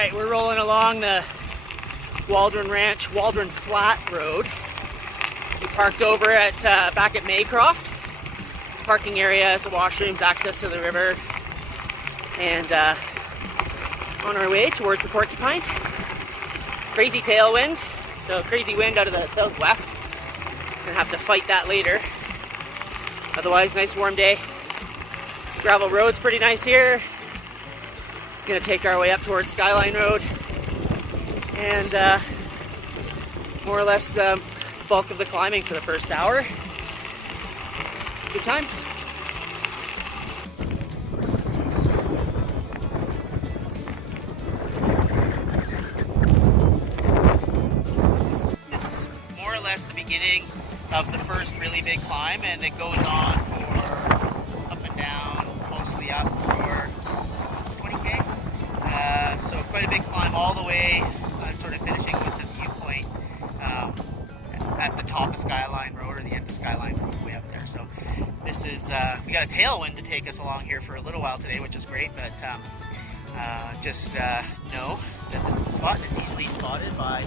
Alright, we're rolling along the Waldron Ranch, Waldron Flat Road. We parked over at back at Maycroft. This parking area has the washrooms, access to the river, and on our way towards the Porcupine. Crazy tailwind, so crazy wind out of the southwest. Gonna have to fight that later. Otherwise, nice warm day. Gravel road's pretty nice here. It's gonna take our way up towards Skyline Road, and more or less the bulk of the climbing for the first hour. Good times. This is more or less the beginning of the first really big climb, and it goes on for up and down, mostly up for 20k. So quite a big climb all the way, sort of finishing with the viewpoint at the top of Skyline Road, or the end of Skyline Road, way up there. So this is, we got a tailwind to take us along here for a little while today, which is great, but just know that this is the spot, and it's easily spotted by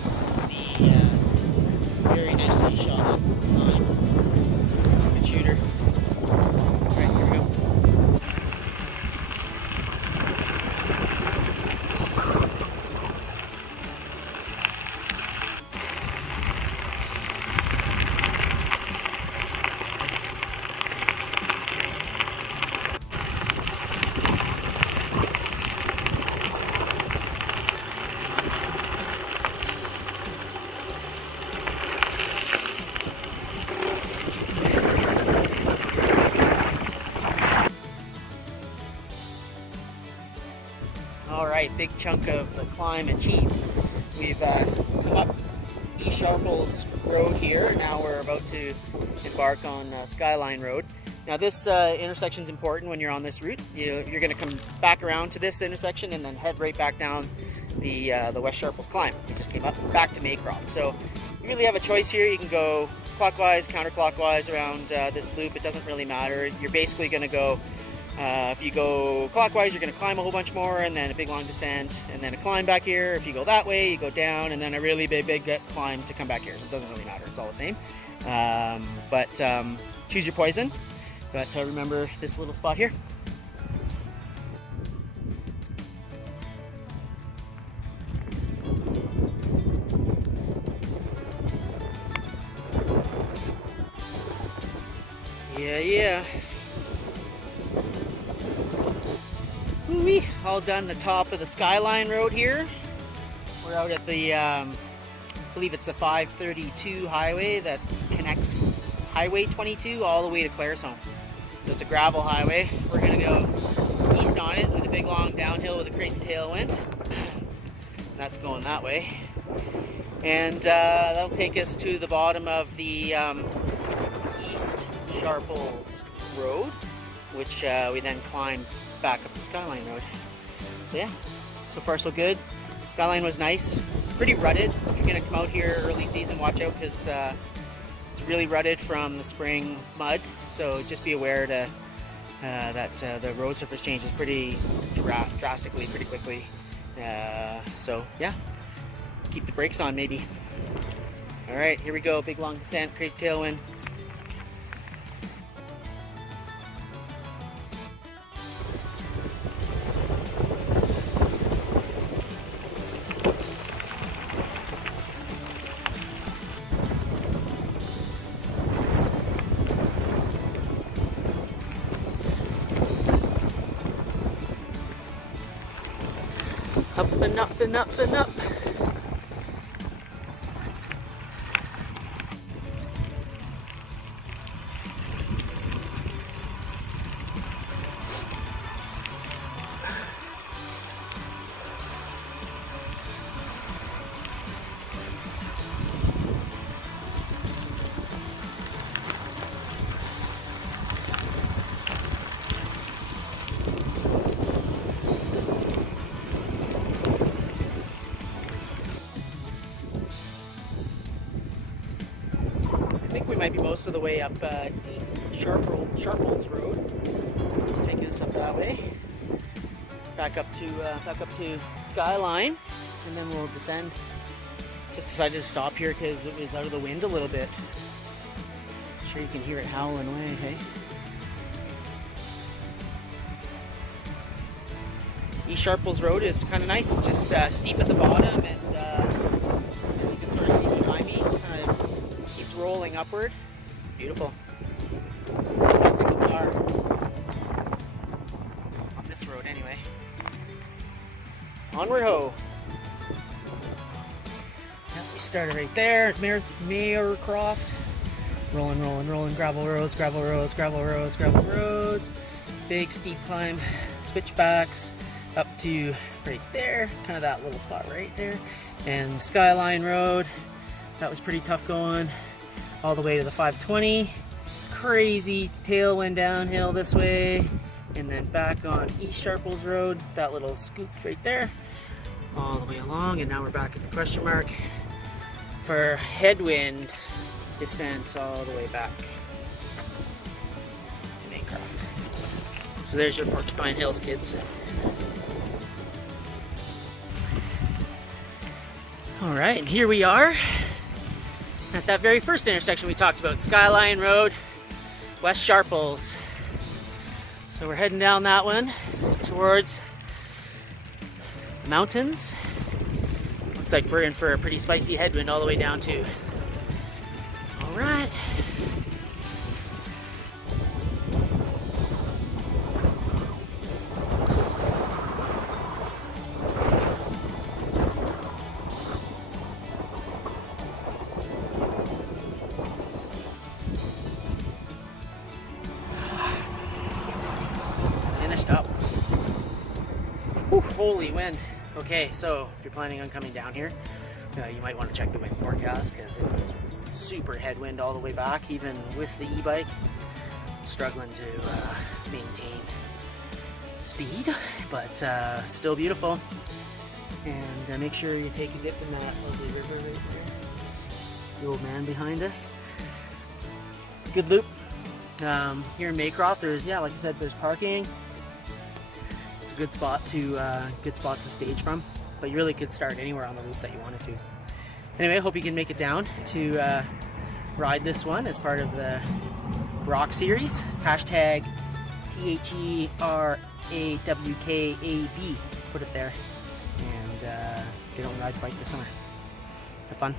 the very nicely shot sign. Good shooter. Alright, here we go. Alright, big chunk of the climb achieved. We've come up East Sharples Road here. Now we're about to embark on Skyline Road. Now this intersection is important when you're on this route. You're going to come back around to this intersection and then head right back down the West Sharples climb. We just came up back to Maycroft. So you really have a choice here. You can go clockwise, counterclockwise around this loop. It doesn't really matter. You're basically going to go, if you go clockwise, you're going to climb a whole bunch more, and then a big long descent, and then a climb back here. If you go that way, you go down, and then a really big climb to come back here. So it doesn't really matter. It's all the same. But choose your poison. But remember this little spot here. Yeah. Woo-wee. All done the top of the Skyline Road here. We're out at the, I believe it's the 532 highway that connects Highway 22 all the way to Claresholm. So it's a gravel highway. We're gonna go east on it with a big long downhill with a crazy tailwind. That's going that way. And that'll take us to the bottom of the East Sharples Road, which we then climb back up to Skyline Road. So yeah, so far so good. Skyline was nice, pretty rutted. If you're gonna come out here early season, watch out, because it's really rutted from the spring mud. So just be aware that the road surface changes pretty drastically, pretty quickly. So yeah, keep the brakes on maybe. All right, here we go. Big long descent, crazy tailwind. Up and up and up and up. might be most of the way up East Sharples Road. Just taking us up that way. back up to Skyline, and then we'll descend. Just decided to stop here because it was out of the wind a little bit. I'm sure you can hear it howling away, hey? East Sharples Road is kind of nice, just steep at the bottom, and as you can sort of see behind me, kind of keeps rolling upward. It's beautiful. Not a single car on this road anyway. Onward ho! Yep, we started right there, Mayor Croft. Rolling, rolling, rolling, gravel roads, gravel roads, gravel roads, gravel roads. Big steep climb, switchbacks up to right there, kind of that little spot right there. And Skyline Road, that was pretty tough going. All the way to the 520. Crazy tailwind downhill this way. And then back on East Sharples Road, that little scoop right there. All the way along, and now we're back at the question mark for headwind descent all the way back to Maycroft. So there's your Porcupine Hills, kids. All right, and here we are at that very first intersection we talked about, Skyline Road, West Sharples. So we're heading down that one towards the mountains. Looks like we're in for a pretty spicy headwind all the way down too. All right. Finished up. Whew, holy wind. Okay, so if you're planning on coming down here, you might want to check the wind forecast because it was super headwind all the way back, even with the e-bike. Struggling to maintain speed, but still beautiful. And make sure you take a dip in that lovely river right there. It's the old man behind us. Good loop. Here in Maycroft, there's, yeah, like I said, there's parking. It's a good spot to stage from, but you really could start anywhere on the loop that you wanted to. Anyway, I hope you can make it down to ride this one as part of the Rawk series. Hashtag THERAWKAB. Put it there, and get on the ride bike this summer. Have fun.